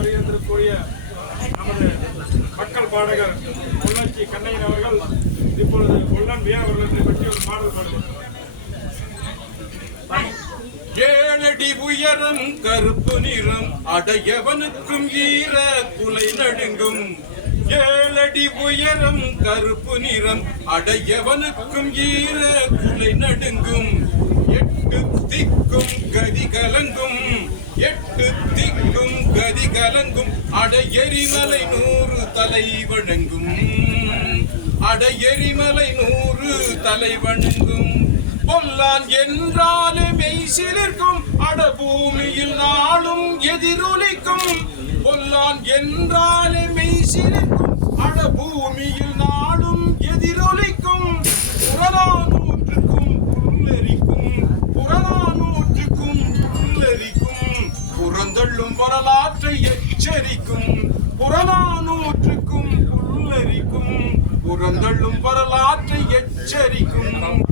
வருகின்றிருக்கக்கூடிய நமது மக்கள் பாடகர் பொள்ளாச்சி கண்ணையன் அவர்கள் இப்பொழுது பொல்லன் வியா அவர்களை பற்றி ஒரு பாடல் பாடுகிறார். ஏழடி உயரம் கருப்பு நிறம் அடையவனுக்கும் ஈர குலை நடுங்கும். ஏழடி உயரம் கருப்பு நிறம் அடையவனுக்கும் ஈர குலை நடுங்கும். எட்டு திக்கும் கதி கலங்கும். எட்டு திக்கும் கதி கலங்கும் அட எரிமலை நூறு தலை வழங்கும் எரிமலை நூறு தலை வணங்கும். பொல்லான் என்றாலே மெய் சிலிர்க்கும் அட பூமியில் நாளும் எதிரொலிக்கும். பொல்லான் என்றாலே மெய் சிலிர்க்கும் அட பூமியில் புறந்தள்ளும் வரலாற்றை எச்சரிக்கும் புறநானூற்றுக்கும் புல்லரிக்கும் புறந்தள்ளும் வரலாற்றை எச்சரிக்கும்.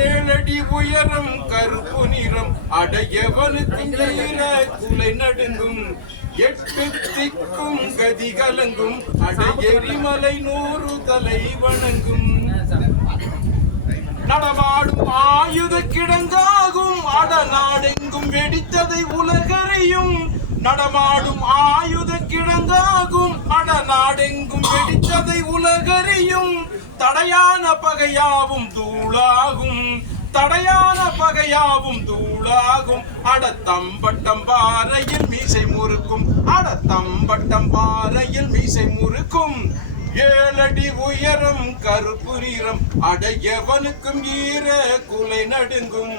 ஏழடி உயரம் கருப்பு நிறம் அடையவனுக்கு ஈர குலை நடுங்கும். எட்டு திக்கும் கதி கலங்கும் அடையெரிமலை நூறு தலை வணங்கும். நடமாடும் ஆயுத கிடங்காகும் அட நாடெங்கும் வெடித்ததை உலகறியும். நடமாடும் ஆயுத கிழங்காகும் அட நாடெங்கும் வெடித்ததை உலகறியும். தடையான பகையாவும் தூளாகும் தடையான பகையாவும் தூளாகும். அட தம்பட்டம் பாறையில் மீசை முறுக்கும் அட தம்பட்டம் பாறையில் மீசை முறுக்கும். ஏழடி உயரம் கருப்பு நிறம் அடையவனுக்கும் ஈர குலை நடுங்கும்.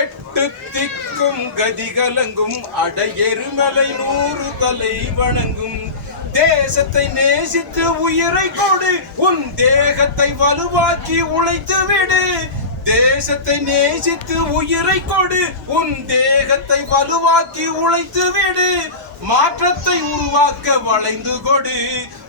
எட்டு திக்கும் கதி கலங்கும் அடையெருமலை நூறு தலை வணங்கும். தேசத்தை நேசித்து உயிரை கொடு உன் தேகத்தை வலுவாக்கி உழைத்து விடு. தேசத்தை நேசித்து உயிரை கொடு உன் தேகத்தை வலுவாக்கி உழைத்து விடு. மாற்றத்தை உருவாக்க வளைந்து கொடு.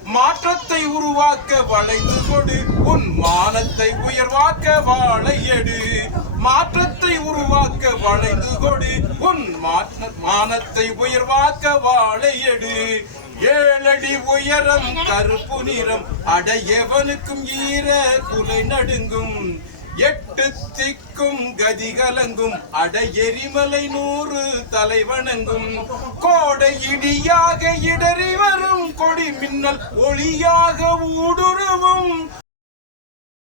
மாற்றத்தை உருவாக்க வளைந்து கொடு. உன் மானத்தை உயர்வாக்க வாழை எடு. மாற்றத்தை உருவாக்க வளைந்து கொடு. உன் மாற்ற மானத்தை உயர்வாக்க வாழை எடு. ஏழடி உயரம் கருப்பு நிறம். அடையவனுக்கும் ஈர குலை நடுங்கும். எட்டு திக்கும் கதி கலங்கும். அட எரிமலை நூறு தலை வணங்கும். கோடை இடியாக இடறிவ மின்னல் ஒளியாக ஊடுருவும்